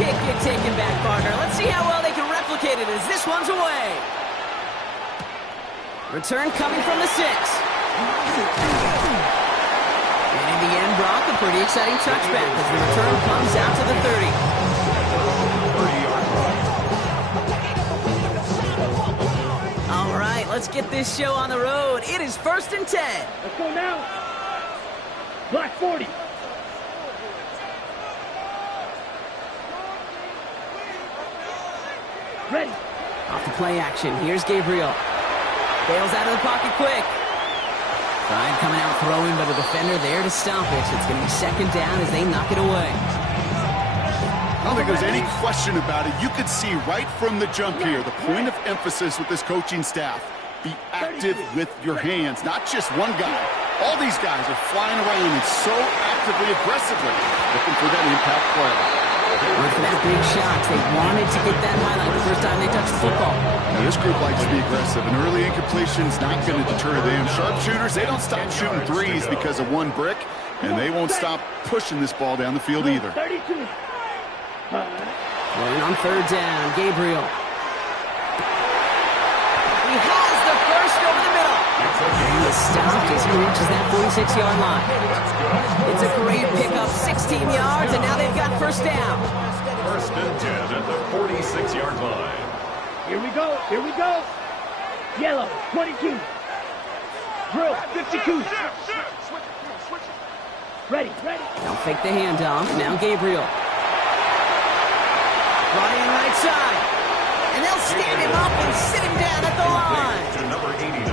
Can't get taken back, partner. Let's see how well they can replicate it as this one's away. Return coming from the 6. And in the end, Brock, a pretty exciting touchback as the return comes out to the 30. All right, let's get this show on the road. It is 1st and 10. Let's go now. Block 40. Ready. Off the play action. Here's Gabriel. Bails out of the pocket quick. Bryant coming out throwing, but a defender there to stop it. It's going to be 2nd down as they knock it away. I don't think there's any question about it. You could see right from the jump here, the point of emphasis with this coaching staff. Be active with your hands, not just one guy. All these guys are flying around and so actively, aggressively, looking for that impact play. With that big shot, they wanted to get that highlight the first time they touched the football. Now, this group likes to be aggressive. An early incompletion is not going to deter them. Sharpshooters, they don't stop shooting threes because of one brick, and they won't stop pushing this ball down the field either. 32. Running on 3rd down, Gabriel. He has the first over the middle. And the stop as he reaches that 46-yard line. It's a great pickup, 16 yards, and now they've got 1st down. 1st and 10 at the 46-yard line. Here we go. Here we go. Yellow, 22. Drill, 52. Ready, ready. They'll fake the handoff. Now Gabriel. Brought in right side. And they'll stand him up and sit him down at the line. To number 89.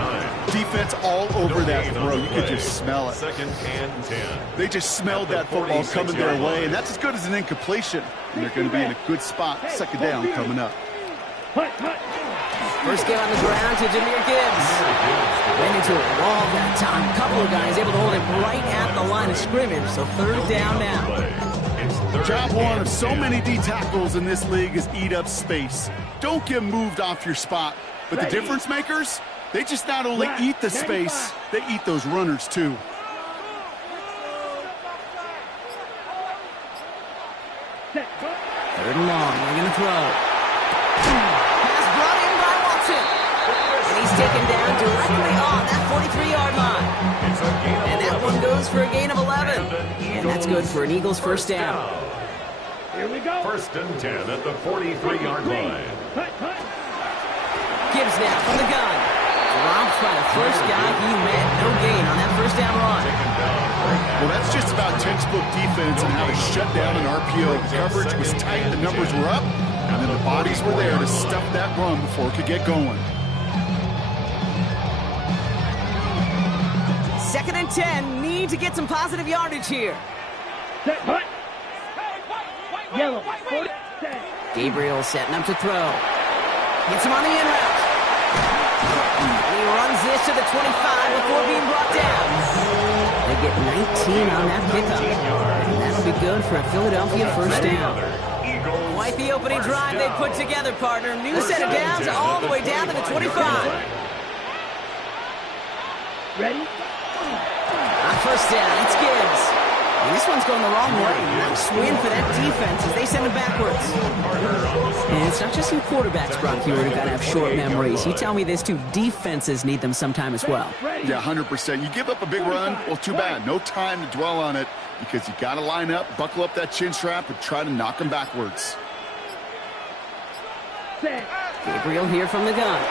Defense all over that throw. You could just smell it. 2nd and 10. They just smelled that football coming their way, and that's as good as an incompletion. And they're going to be in a good spot. 2nd down coming up. First get on the ground to Jahmyr Gibbs. Went into a wall that time. A couple of guys able to hold him right at the line of scrimmage. So 3rd down now. Job one of so many D tackles in this league is eat up space. Don't get moved off your spot. But the difference makers, they just not only eat the space, they eat those runners too. Third and long, they're going to throw. Pass brought in by Watson. And he's taken down directly on that 43-yard line. And that one goes for a gain of 11. And that's good for an Eagles 1st down. Here we go. 1st and 10 at the 43-yard line. Gibbs now from the gun. Dropped by the first guy he met. No gain on that 1st down run. Well, that's just about textbook defense and how to shut down an RPO. The coverage was tight, the numbers were up, and then the bodies were there to stuff that run before it could get going. 2nd and 10. Need to get some positive yardage here. Yellow. Gabriel setting up to throw. Gets him on the in route. And he runs this to the 25 before being brought down. They get 19 on that pickup. And that'll be good for a Philadelphia 1st down. Quite the opening drive they put together, partner. New set of downs all the way down to the 25. Ready? On 1st down, it's Gibbs. And this one's going the wrong way. Nice win for that defense as they send it backwards. And it's not just some quarterbacks, Brock, here who got to have short memories. You tell me this too, defenses need them sometime as well. Yeah, 100%. You give up a big run, well, too bad. No time to dwell on it because you got to line up, buckle up that chin strap, and try to knock them backwards. Gabriel here from the gun.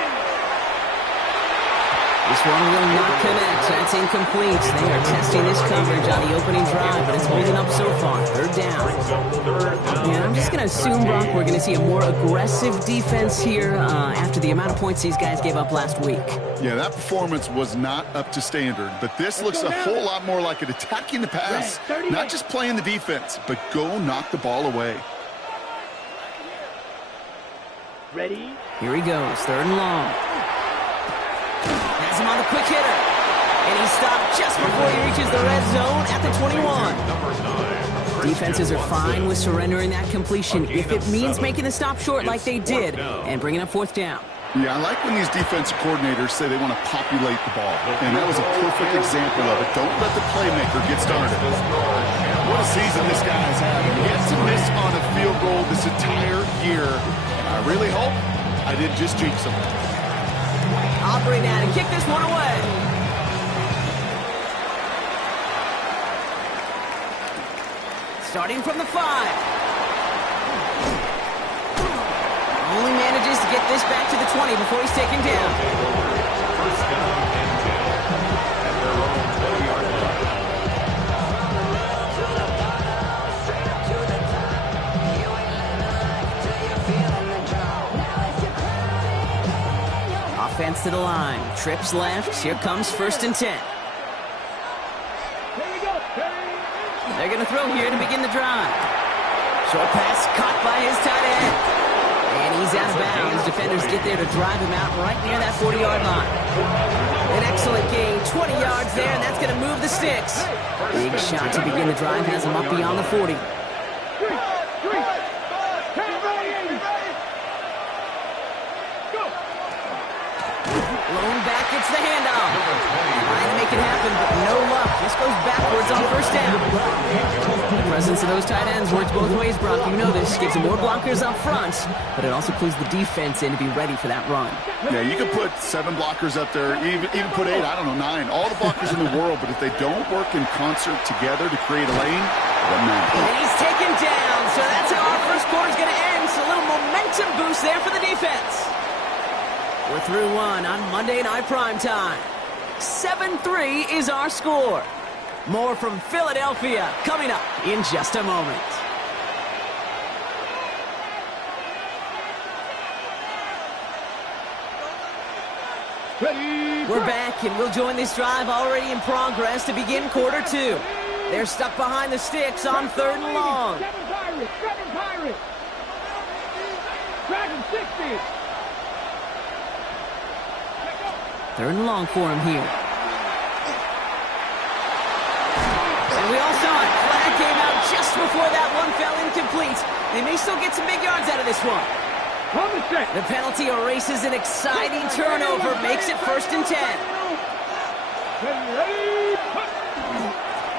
This one will not connect. That's incomplete. They are testing this coverage on the opening drive, but it's holding up so far. 3rd down. And I'm just going to assume, Brock, we're going to see a more aggressive defense here after the amount of points these guys gave up last week. Yeah, that performance was not up to standard, but this looks a whole lot more like it attacking the pass, not just playing the defense, but go knock the ball away. Ready? Here he goes, 3rd and long. Has him on the quick hitter. And he stopped just before he reaches the red zone at the 21. Defenses are fine with surrendering that completion if it means making the stop short like they did and bringing up 4th down. Yeah, I like when these defensive coordinators say they want to populate the ball. And that was a perfect example of it. Don't let the playmaker get started. What a season this guy has had. Yet to miss on a field goal this entire year. I really hope I didn't just jinx him. I'll bring that and kick this one away. Starting from the 5. Only manages to get this back to the 20 before he's taken down. First down and 10 at their own 20-yard line. Offense to the line. Trips left. Here comes 1st and 10. They're going to throw here to begin the drive. Short pass caught by his tight end. And he's out of bounds. Defenders get there to drive him out right near that 40-yard line. An excellent gain. 20 yards there, and that's going to move the sticks. Big shot to begin the drive has him up beyond the 40. Blown back, gets the handoff. Trying to make it happen, but no luck. This goes backwards on 1st down. The presence of those tight ends works both ways, Brock. You know this. Gives them more blockers up front, but it also clues the defense in to be ready for that run. Yeah, you could put 7 blockers up there, even put 8, I don't know, 9. All the blockers in the world, but if they don't work in concert together to create a lane, it doesn't matter. And he's taken down, so that's how our first quarter's going to end. So a little momentum boost there for the defense. We're through one on Monday Night Primetime. 7-3 is our score. More from Philadelphia coming up in just a moment. We're back, and we'll join this drive already in progress to begin quarter 2. They're stuck behind the sticks on 3rd and long. 7 Pirates. Dragon 60. 3rd and long for him here. And we all saw it. Flag came out just before that one fell incomplete. They may still get some big yards out of this one. The penalty erases an exciting turnover, makes it 1st and 10.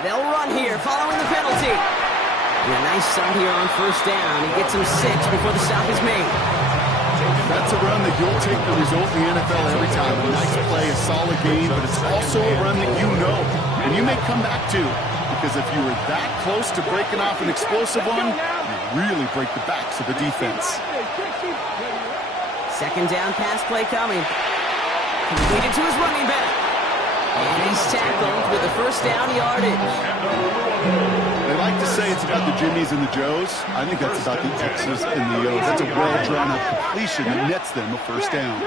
They'll run here following the penalty. And a nice start here on 1st down. He gets him 6 before the stop is made. That's a run that you'll take the result in the NFL every time. A nice play, a solid game, but it's also a run that you know, and you may come back to, because if you were that close to breaking off an explosive one, you really break the backs of the defense. 2nd down pass play coming. Completed to his running back. And he's tackled with the 1st down yardage. They like to say it's about the Jimmies and the Joes. I think that's about the X's and the O's. That's a well-drawn-up completion that nets them a 1st down.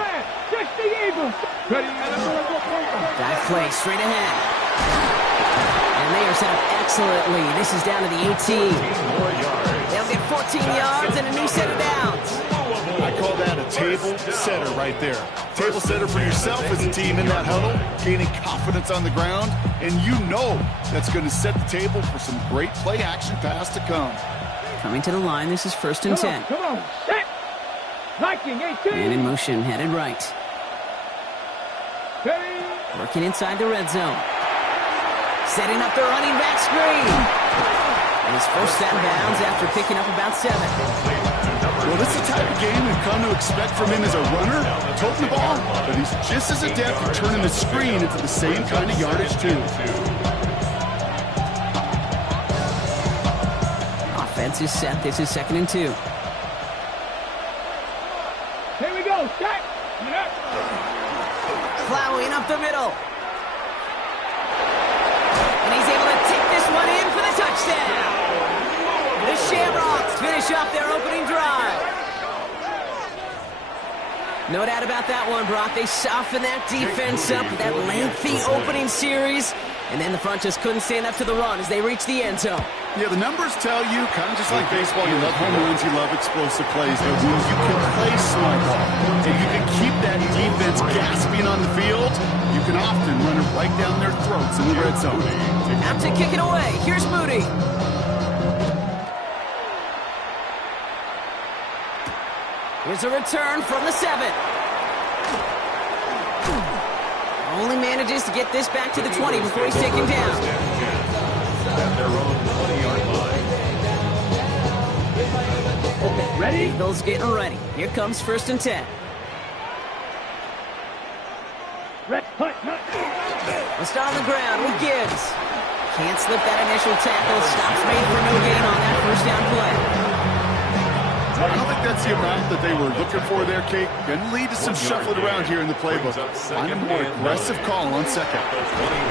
That play straight ahead. And they are set up excellently. This is down to the 18. They'll get 14 yards and a new set of downs. I call that a table setter right there. Table setter for yourself as a team in that huddle, gaining confidence on the ground, and you know that's going to set the table for some great play-action pass to come. Coming to the line, this is 1st and 10. Come on, set. Viking 18. And in motion, headed right. Working inside the red zone. Setting up the running back screen. And his 1st out of bounds after picking up about 7. Well, this is the type of game we've come to expect from him as a runner, toting the ball, but he's just as adept at turning the screen into the same kind of yardage, too. Offense is set. This is 2nd and 2. Here we go, set. Plowing up the middle. And he's able to take this one in for the touchdown. The Shamrocks finish off their opening drive. No doubt about that one, Brock. They softened that defense up with that lengthy opening series, and then the front just couldn't stand up to the run as they reached the end zone. Yeah, the numbers tell you, kind of just like baseball, you love home runs, you love explosive plays. But when you can play small ball, and you can keep that defense gasping on the field, you can often run it right down their throats in the red zone. Out to kick it away. Here's Moody. Here's a return from the 7. Only manages to get this back to the 20 before he's taken down. At their own 20-yard Ready? Eagles getting ready. Here comes 1st and 10. Red, hut. We'll start on the ground with Gibbs. Can't slip that initial tackle. Stops made for no gain on that 1st down play. I don't think that's the amount that they were looking for there, Kate. Going to lead to some shuffling around here in the playbook. Find a more aggressive call on 2nd.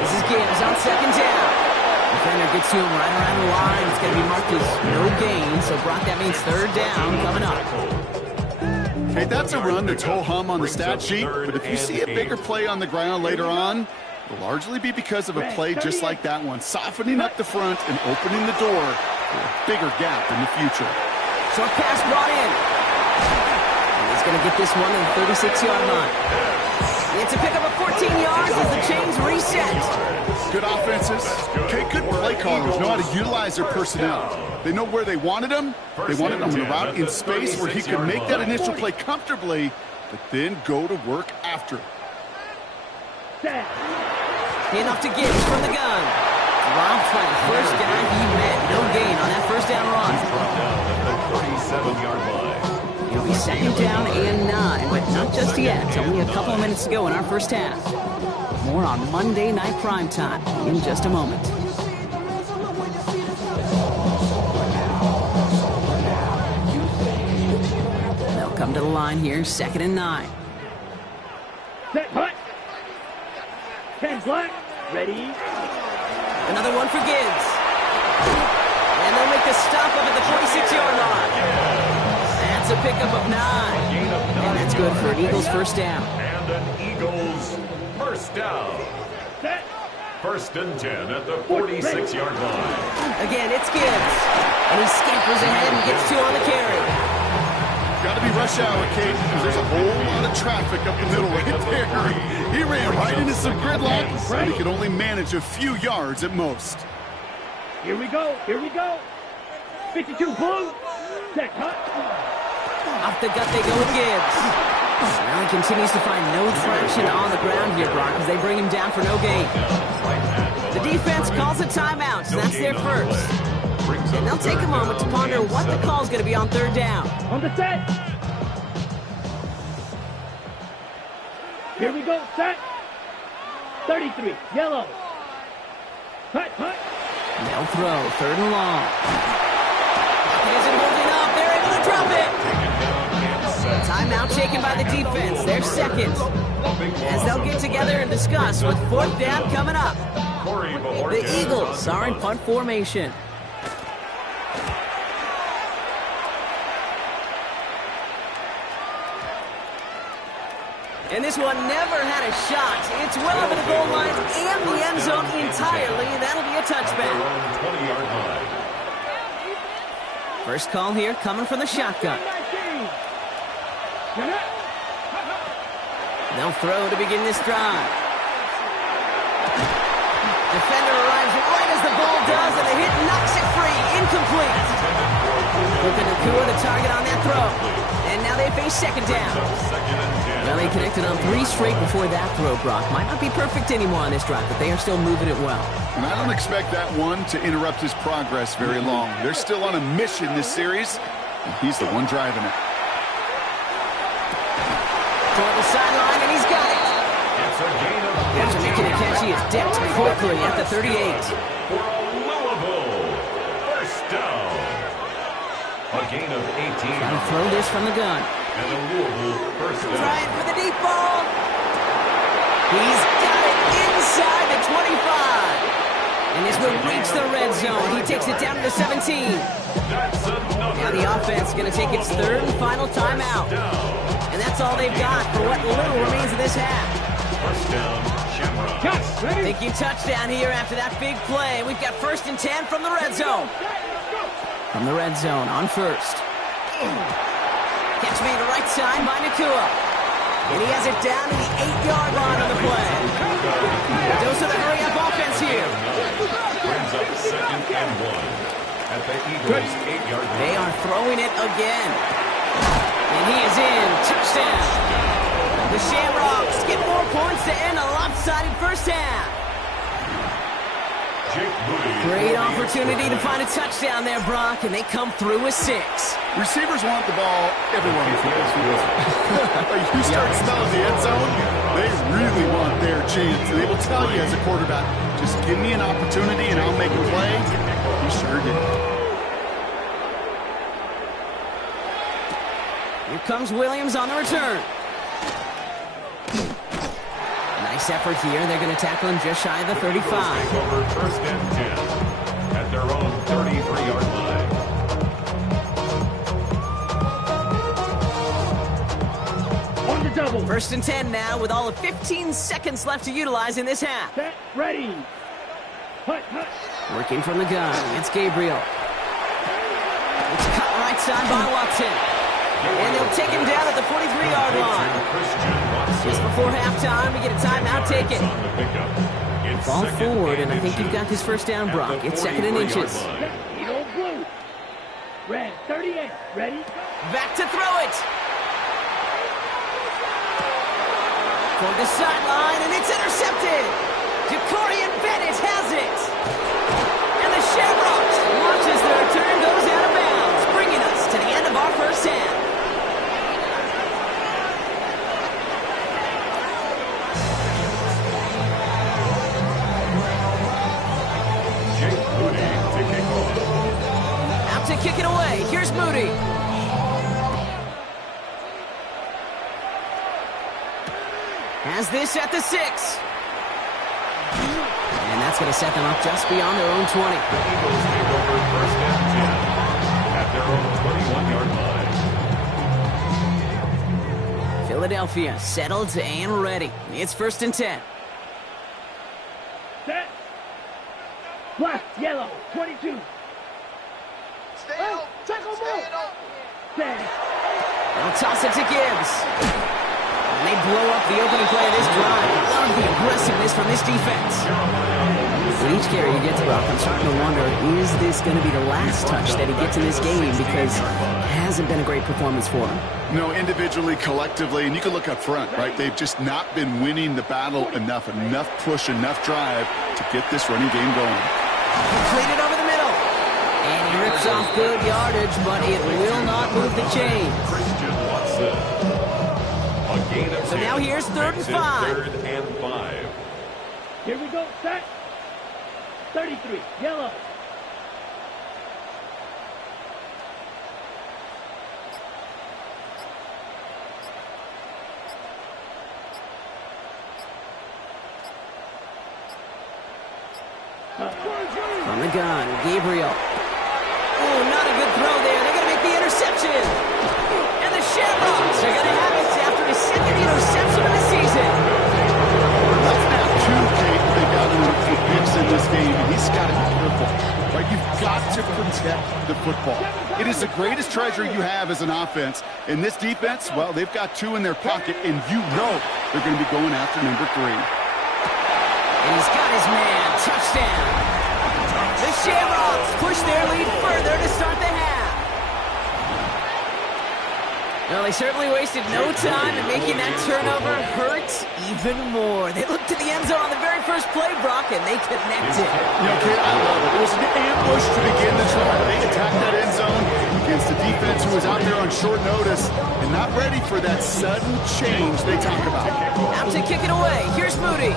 This is Gibbs on 2nd down. Defender gets to him right around the line. It's going to be marked as no gain. So, Brock, that means 3rd down coming up. Hey, that's a run that's ho-hum on the stat sheet, but if you see a bigger play on the ground later on, it'll largely be because of a play just like that one, softening up the front and opening the door for a bigger gap in the future. Short pass brought in. And he's going to get this one to the 36-yard line. It's a pickup of 14 yards as the chains reset. Good offenses. Okay, good play callers know how to utilize their personnel. They know where they wanted him. They wanted him in a route in space where he could make that initial play comfortably, but then go to work after. Enough to Gibbs from the gun. Robbed by the 1st down he met. No gain on that 1st down run. 37-yard line. It'll be 2nd down and 9, but not just yet. Only a couple of minutes to go in our 1st half. More on Monday Night Primetime in just a moment. They'll come to the line here, 2nd and 9. Set, hut. 10 black. Ready. Another one for Gibbs. And they'll make the stop up at the 46-yard line. That's a pickup of 9. And that's good for an Eagles 1st down. And an Eagles 1st down. Set. 1st and 10 at the 46-yard line. Again, it's Gibbs. And he scampers ahead and gets 2 on the carry. Got to be rush hour, Kate, because there's a whole lot of traffic up the middle right there. He ran right into some gridlock, and he could only manage a few yards at most. Here we go. 52 blue. Set, hut. Off the gut they go with Gibbs. Now he continues to find no traction on the ground here, Brock, as they bring him down for no gain. The defense calls a timeout, so that's their 1st. And they'll take a moment to ponder what the call is going to be on 3rd down. On the set. Here we go. Set. 33. Yellow. Hut. They'll throw 3rd and long. He isn't holding up. They're able to drop it. Timeout taken by the defense. They're 2nd. As they'll get together and discuss with 4th down coming up. The Eagles are in punt formation. And this one never had a shot. It's well over the goal line and the end zone entirely, and that'll be a touchback. 20-yard line. First call here coming from the shotgun. They'll throw to begin this drive. Defender arrives right as the ball does, and the hit knocks it free. Incomplete. Looking to Nakua, the target on that throw. And now they face 2nd down. Well, they connected on 3 straight before that throw, Brock. Might not be perfect anymore on this drive, but they are still moving it well. And I don't expect that one to interrupt his progress very long. They're still on a mission this series, and he's the one driving it. Toward the sideline, and he's got it. It's a gain of After making a catch, he is decked quickly at the 38. for a Louisville 1st down. A gain of 18. Gotta throw this from the gun. And a Louisville 1st down. Trying for the deep ball. He's got it inside the 25. And this will reach the red zone. He takes it down to the 17. That's Now the offense is going to take its 3rd and final timeout. And that's all they've got for what little remains of this half. 1st down, Shamrock. Yes, ready. Thinking touchdown here after that big play. We've got 1st and 10 from the red zone. From the red zone on 1st. Catch made right side by Nakua. And he has it down to the 8-yard line on the play. Dose of the hurry-up offense here. Brings up 2nd and 1 at the Eagles' 8-yard line. They are throwing it again. And he is in. Touchdown. The Shamrocks get 4 points to end a lopsided 1st half. Great opportunity to find a touchdown there, Brock, and they come through with 6. Receivers want the ball everywhere on the field. Like you start smelling the end zone, they really want their chance. And they will tell you as a quarterback, just give me an opportunity and I'll make a play. He sure did. Here comes Williams on the return. Nice effort here. They're going to tackle him just shy of the 35. Over first and 10 at their own 33-yard line. On the double. First and 10 now with all of 15 seconds left to utilize in this half. Set, ready. Hut, hut. Working from the gun. It's Gabriel. It's cut right side by Watson. And they'll take him down at the 43-yard line. Just before halftime, we get a timeout taken. Ball forward, and I think you've got this first down, Brock. It's 2nd and inches. Eagle blue. Red, 38. Ready? Back to throw it. For the sideline, and it's intercepted. Jacorian Bennett has it. And the Shamrocks launches their return, goes out of bounds, bringing us to the end of our first half. To kick it away. Here's Moody. Has this at the 6. And that's going to set them up just beyond their own 20. The Eagles take over first and 10 at their own 21-yard line. Philadelphia settled and ready. It's 1st and 10. Set. Black, yellow, 22. Tackle move. They'll toss it to Gibbs. And they blow up the opening play of this drive. Love the aggressiveness from this defense. With each carry he gets, Brock, I'm starting to wonder, is this going to be the last touch that he gets in this game? Because it hasn't been a great performance for him. No, individually, collectively, and you can look up front, right? They've just not been winning the battle enough push, enough drive to get this running game going. Completed over the middle. And he rips off good yardage, but it will not move the chain. Christian Watson. A gain of 10. So now here's 3rd and 5. 3rd and 5. Here we go. Set. 33. Yellow. From the gun, Gabriel. Oh, not a good throw there. They're going to make the interception. And the Shamrocks are going to have it after his 2nd interception of the season. That's now 2 Kate. They got him for picks in this game, and he's got to be careful. Right? You've got to protect the football. It is the greatest treasure you have as an offense. And this defense, well, they've got 2 in their pocket, and you know they're going to be going after number 3. And he's got his man. Touchdown. The Shamrocks push their lead further to start the half. Well, they certainly wasted no time in making that turnover hurt even more. They looked to the end zone on the very first play, Brock, and they connected. You know, Kate, I love it. It was an ambush to begin the drive. They attacked that end zone against a defense who was out there on short notice and not ready for that sudden change they talk about. Out to kick it away. Here's Moody.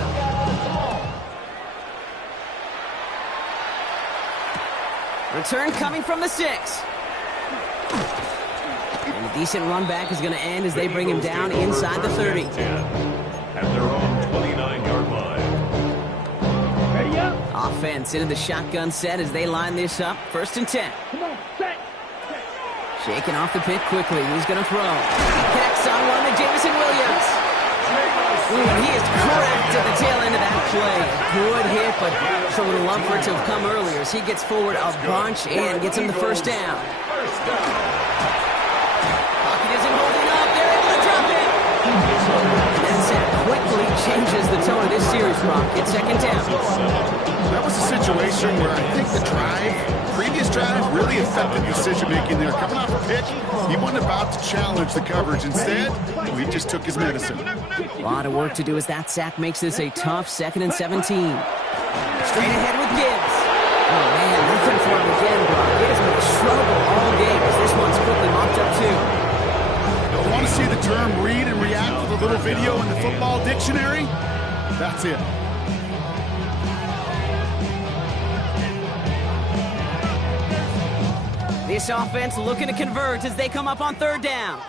Return coming from the 6. And a decent run back is going to end as they bring him down inside the 30. At their own 29-yard line. Ready up. Offense into the shotgun set as they line this up. 1st and 10. Come on. Set. Shaking off the pick quickly. Who's going to throw? Connects on one to Jamison Williams. Ooh, and he is correct at the tail end of that play. Good hit, but sure would have loved for it to have come earlier as he gets forward a bunch and gets him the first down. Pocket isn't holding up. They're able to drop it. That set quickly changes the tone of this series, Brock. It's 2nd down. That was a situation where I think the previous drive really affected decision-making there. Coming off a pick, he wasn't about to challenge the coverage. Instead, he just took his medicine. A lot of work to do as that sack makes this a tough 2nd and 17. Straight ahead with Gibbs. man, nothing for him again, Brock. It has been a struggle all game as this one's quickly mopped up, too. You want to see the term read and react with a little video in the football dictionary? That's it. This offense looking to convert as they come up on third down.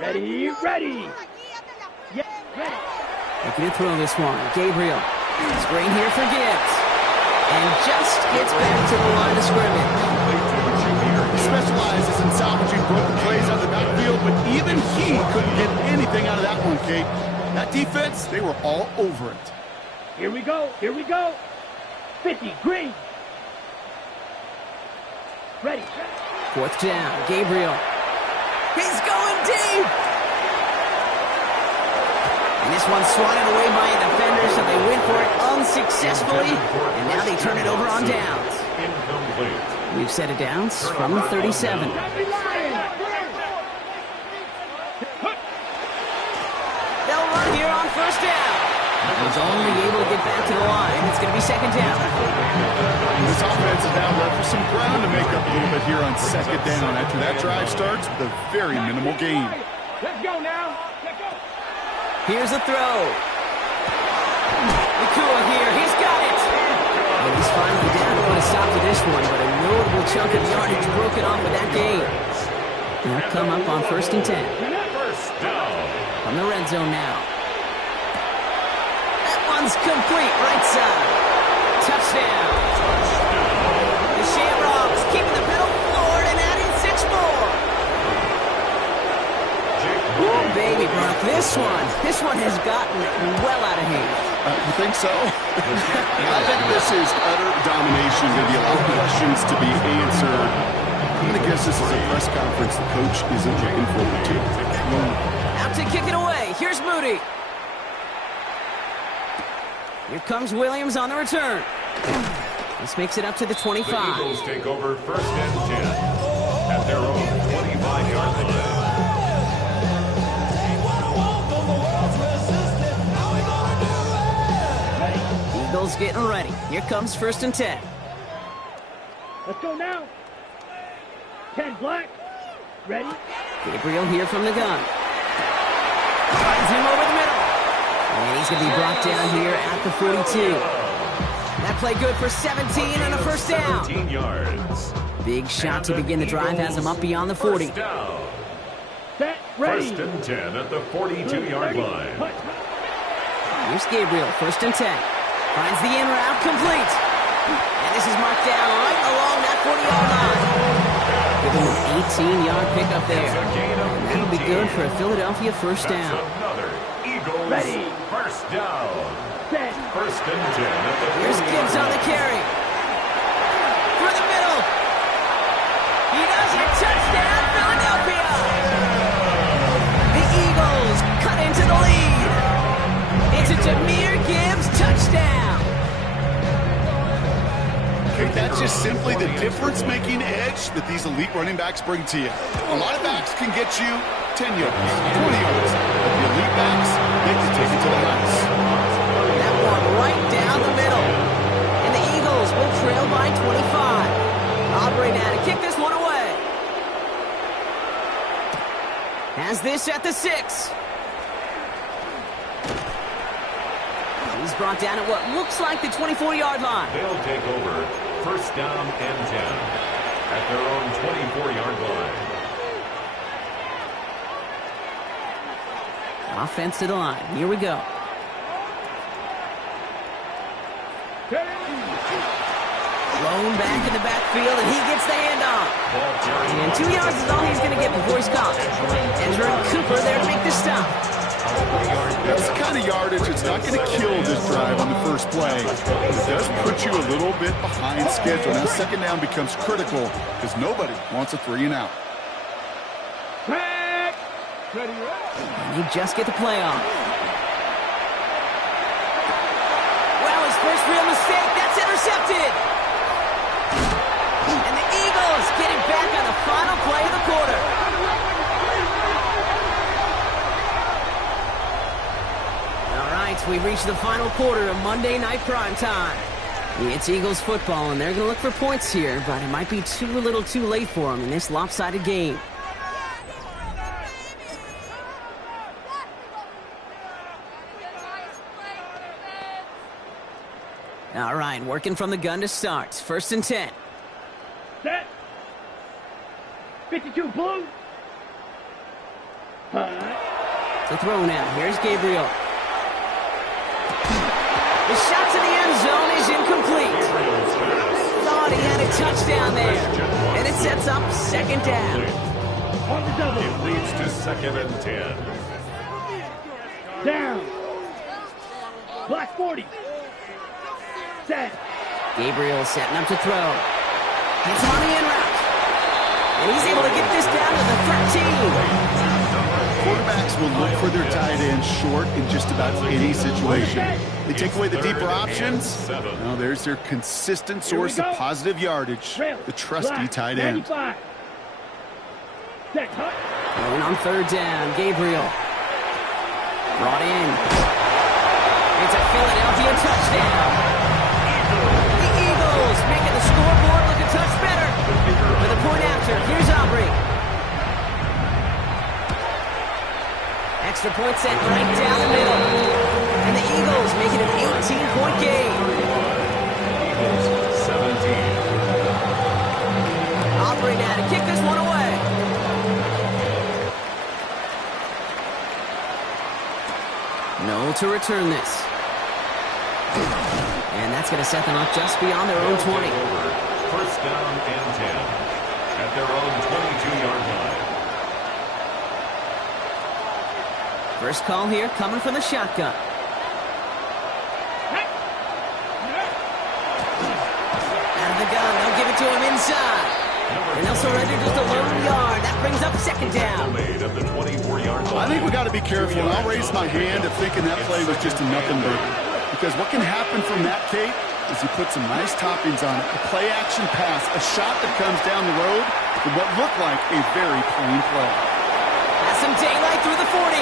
Ready, ready. Yeah, ready. Looking to throw this one. Gabriel. Screen here for Gibbs. And just gets back to the line of scrimmage. He specializes in salvaging broken plays on the backfield, but even he couldn't get anything out of that one, Kate. That defense, they were all over it. Here we go, here we go. 50, green. Ready. Fourth down. Gabriel. He's going deep. And this one's swatted away by a defender, so they went for it unsuccessfully. And now they turn it over on downs. Incomplete. We've set it downs from the 37. They'll run here on first down. He's only able to get back to the line. It's going to be second down. This offense is now left with some ground to make up a little bit here on second down after that drive starts with a very minimal gain. Let's go now. Let's go. Here's a throw. Nakua here. He's got it. And he's finally down to put a stop to this one, but a notable chunk of yardage broken off with that gain. They'll come up on first and 10. First down. From the red zone now. That one's complete, right side. Touchdown. The Shamrocks keeping the pedal forward and adding 6 more. Oh, baby, Brock, this one has gotten well out of hand. You think so? I think this is utter domination. Going to be a lot of questions to be answered. I'm going to guess this is a press conference the coach isn't looking forward to. Out to kick it away. Here's Moody. Here comes Williams on the return. This makes it up to the 25. The Eagles take over first and 10 at their own 25-yard line. Eagles getting ready. Here comes first and 10. Let's go now. 10 black. Ready. Gabriel here from the gun. Finds him over the middle. And he's going to be brought down here at the 42. That play good for 17 and a first down. 17 yards. Big shot to begin the drive has him up beyond the 40. First down. Set. Ready. First and 10 at the 42-yard line. Here's Gabriel, first and 10. Finds the in route, complete. And this is marked down right along that 40-yard line. Give him an 18-yard pickup there. And that'll be good for a Philadelphia first down. That's another Eagles Ready. first down. Set. First and 10 at the 40-yard line. Here's Gibbs on the carry. Through the middle. He does it. Touchdown, Philadelphia. The Eagles cut into the lead. It's a Jahmyr Gibbs touchdown. Okay, that's just simply the difference-making edge that these elite running backs bring to you. A lot of backs can get you 10 yards, 20 yards, but the elite backs, they can take it to the house. That one right down the middle. And the Eagles will trail by 25. Aubrey now to kick this one away. Has this at the 6. He's brought down at what looks like the 24-yard line. They'll take over first down and 10 at their own 24-yard line. Offense to the line. Here we go. Thrown back in the backfield, and he gets the handoff. And 2 yards is all he's going to get before he's caught. Ezra Cooper there to make the stop. That's the kind of yardage it's not going to kill this drive on the first play. It does put you a little bit behind schedule. Now second down becomes critical because nobody wants a 3 and out. And you just get the play off. Well, his first real mistake, that's intercepted. And the Eagles get it back on the final play of the quarter. All right, we've reached the final quarter of Monday Night Primetime. It's Eagles football, and they're going to look for points here, but it might be too little too late for them in this lopsided game. All right, working from the gun to start. 1st and 10. Set. 52 blue. The throw now. Here's Gabriel. The shot to the end zone is incomplete. Thought he had a touchdown there. And it sets up 2nd down. On the double. It leads to 2nd and 10. Down. Black 40. Set. Gabriel setting up to throw. Gets him on the in route. And he's able to get this down to the 13. Quarterbacks will look for their tight end short in just about any situation. They take away the deeper options. Now there's their consistent source of positive yardage, the trusty tight end. Going on 3rd down, Gabriel. Brought in. It's a Philadelphia touchdown. The Eagles making the scoreboard look a touch better. For the point after, here's Aubrey. Extra point set right down the middle. And the Eagles make it an 18-point game. Eagles 17. Aubrey now to kick this one away. No to return this. And that's going to set them up just beyond their own 20. 1st down and 10 at their own 22-yard line. First call here coming from the shotgun. Out of the gun, they'll give it to him inside. And they'll surrender just a lone yard. That brings up 2nd down. At the 24-yard line. I think we got to be careful, and I'll raise my hand of thinking that play was just a nothing burger. Because what can happen from that, Kate, is you put some nice toppings on it. A play-action pass, a shot that comes down the road for what looked like a very plain play. Has some daylight through the 40.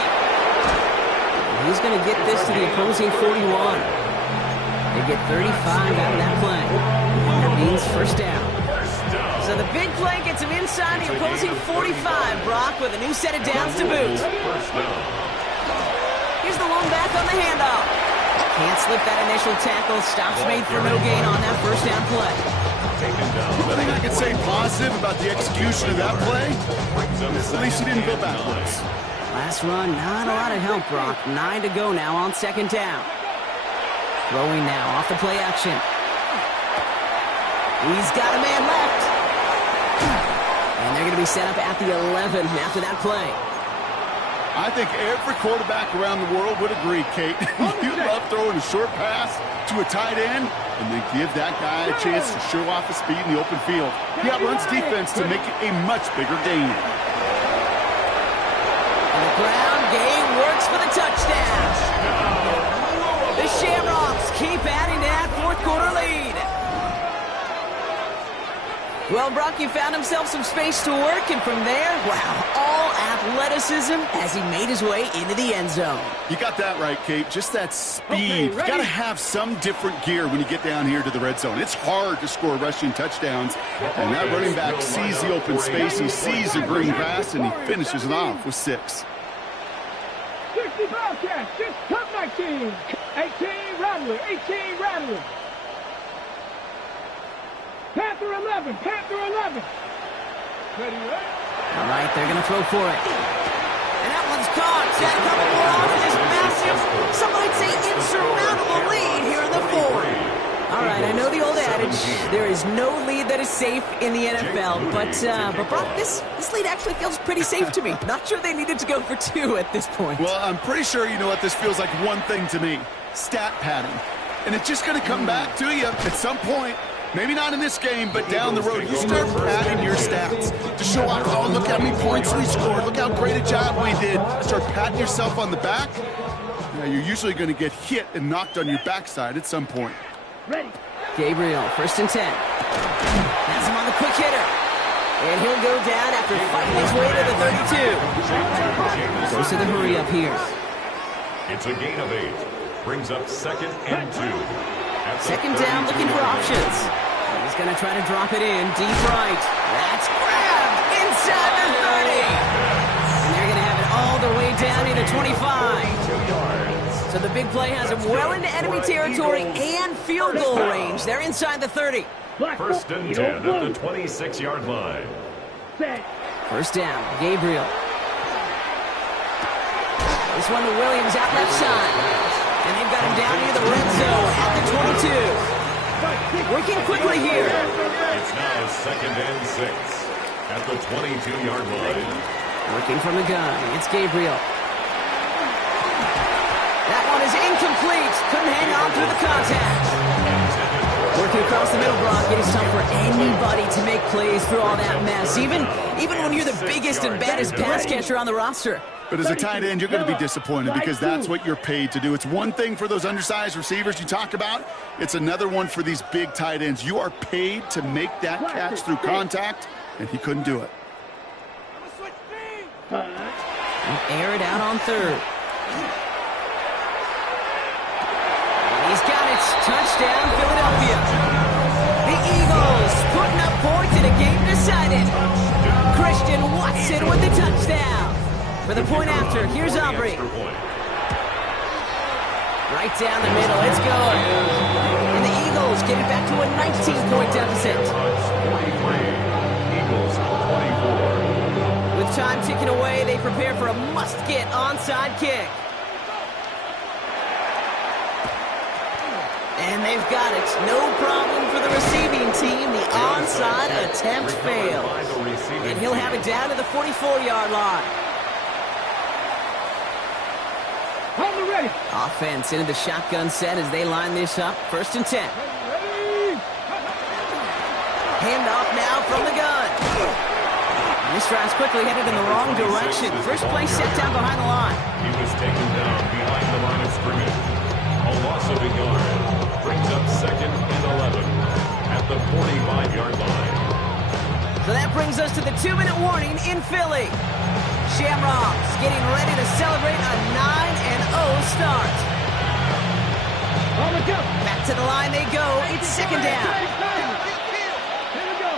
He's going to get this to the opposing 41. They get 35 out of that play. And that means 1st down. So the big play gets him inside the opposing 45, Brock, with a new set of downs to boot. Here's the lone back on the handoff. Can't slip that initial tackle. Stops made for no gain on that 1st down play. The thing I can say positive about the execution of that play is at least he didn't go backwards. Last run, not a lot of help, Brock. 9 to go now on 2nd down. Throwing now off the play action. He's got a man left. And they're going to be set up at the 11 after that play. I think every quarterback around the world would agree, Kate. You love throwing a short pass to a tight end and then give that guy a chance to show off his speed in the open field. He outruns defense to make it a much bigger gain. And the ground game works for the touchdown. The Shamrocks keep adding to that 4th quarter lead. Well, Brock, he found himself some space to work, and from there, wow, all athleticism as he made his way into the end zone. You got that right, Kate. Just that speed. You got to have some different gear when you get down here to the red zone. It's hard to score rushing touchdowns, and that running back sees the open space, he sees the green grass, and he finishes it off with 6. 60 Bobcats, just come 19. 18 Rattler, 18 Rattler. Panther 11, Panther 11. Ready, right? All right, they're going to throw for it. And that one's caught. Set a couple more on for this massive, some might say insurmountable lead here in the 4th. All right, I know the old adage, there is no lead that is safe in the NFL, but Brock, this lead actually feels pretty safe to me. Not sure they needed to go for 2 at this point. Well, I'm pretty sure you know what this feels like one thing to me. Stat padding. And it's just going to come back to you at some point. Maybe not in this game, but down the road, you start padding your stats to show off, oh, look how many points we scored. Look how great a job we did. Start patting yourself on the back. Now, you're usually going to get hit and knocked on your backside at some point. Ready. Gabriel, 1st and 10. Has him on the quick hitter. And he'll go down after fighting his way to the 32. Goes to the hurry up here. It's a gain of 8. Brings up 2nd and 2. Second down, looking for options. He's going to try to drop it in deep right. That's grabbed inside the 30. And they're going to have it all the way down to the 25. So the big play has him well into enemy territory and field goal range. They're inside the 30. First and 10 at the 26-yard line. First down, Gabriel. This one to Williams out left side. And they've got him down near the red zone at the 22. Working quickly here. It's now second and 6 at the 22-yard line. Working from the gun. It's Gabriel. That one is incomplete. Couldn't hang on through the contact. Working across the middle, Brock. It is tough for anybody to make plays through all that mess. Even when you're the biggest and baddest pass catcher on the roster. But as a tight end, you're going to be disappointed because that's what you're paid to do. It's one thing for those undersized receivers you talk about. It's another one for these big tight ends. You are paid to make that catch through contact, and he couldn't do it. Air it out on third. And he's got it. Touchdown, Philadelphia. The Eagles putting up points in a game decided. Christian Watson with the touchdown. For the point after, here's Aubrey. Right down the middle, it's good. And the Eagles get it back to a 19-point deficit. 43, Eagles 24. With time ticking away, they prepare for a must-get onside kick. And they've got it. No problem for the receiving team. The onside attempt fails. And he'll have it down to the 44-yard line. Ready. Offense into the shotgun set as they line this up. First and 10. Handoff now from the gun. And this drive's quickly headed in the wrong direction. First play set down behind the line. He was taken down behind the line of scrimmage. A loss of a yard. Brings up second and 11 at the 45-yard line. So that brings us to the 2-minute warning in Philly. Shamrocks getting ready to celebrate a 9-0 start. Back to the line they go. It's second down. Here we go.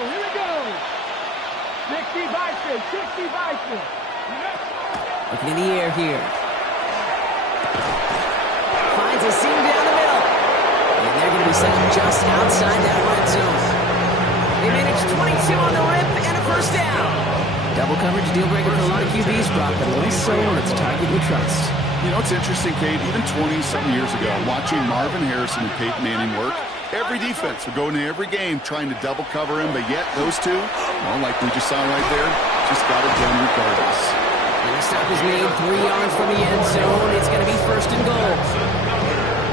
60 Bison. Looking in the air here. Finds a seam down the middle. And they're going to be set just outside that red zone. They managed 22 on the rip and a first down. Double coverage deal breaker for a lot of QBs, Brock, but less so when it's a target you trust. You know, it's interesting, Kate, even 20-something years ago, watching Marvin Harrison and Peyton Manning work, every defense would go into every game trying to double cover him, but yet those two, well, like we just saw right there, just got it done regardless. And the stop is made 3 yards from the end zone. It's going to be first and goal.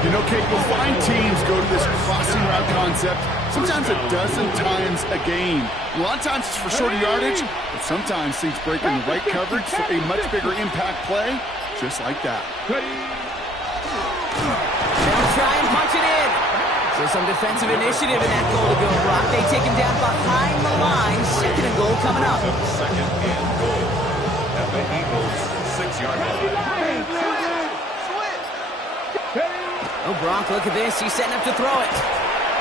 You know, Kate, you'll find teams go to this crossing route concept sometimes a dozen times a game. A lot of times it's for shorter yardage, but sometimes things break in the right coverage for a much bigger impact play, just like that. They'll try and punch it in. So some defensive initiative in that goal to go, Brock. They take him down behind the line. Second and goal coming up. Second and goal at the Eagles' 6-yard line. Oh, Brock, look at this. He's setting up to throw it.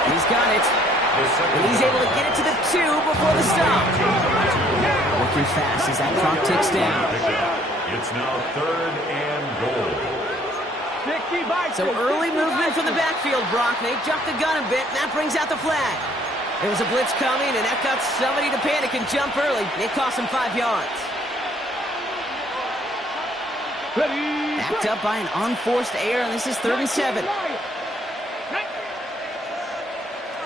He's got it. And he's able to get it to the 2 before the stop. Working fast as that clock ticks down. It's now third and goal. So early movement from the backfield, Brock. They jumped the gun a bit, and that brings out the flag. There was a blitz coming, and that got somebody to panic and jump early. It cost him 5 yards. Backed up by an unforced error, and this is 3rd and 7.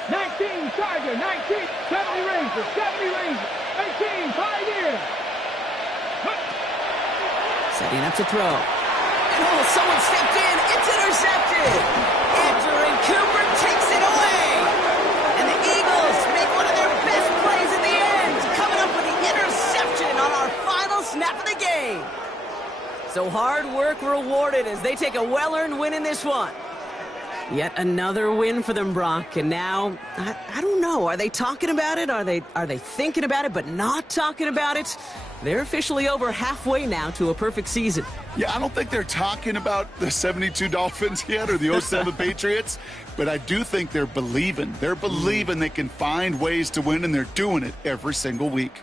19, Tiger, 19, 70 Ranger, 18, Pioneer. Setting up to throw. And oh, someone stepped in. It's intercepted. Andrew Cooper takes it away. And the Eagles make one of their best plays in the end, coming up with the interception on our final snap of the game. So hard work rewarded as they take a well-earned win in this one. Yet another win for them, Brock. And now, I don't know. Are they talking about it? Are they thinking about it but not talking about it? They're officially over halfway now to a perfect season. Yeah, I don't think they're talking about the 72 Dolphins yet or the 07 Patriots, but I do think they're believing. They're believing they can find ways to win, and they're doing it every single week.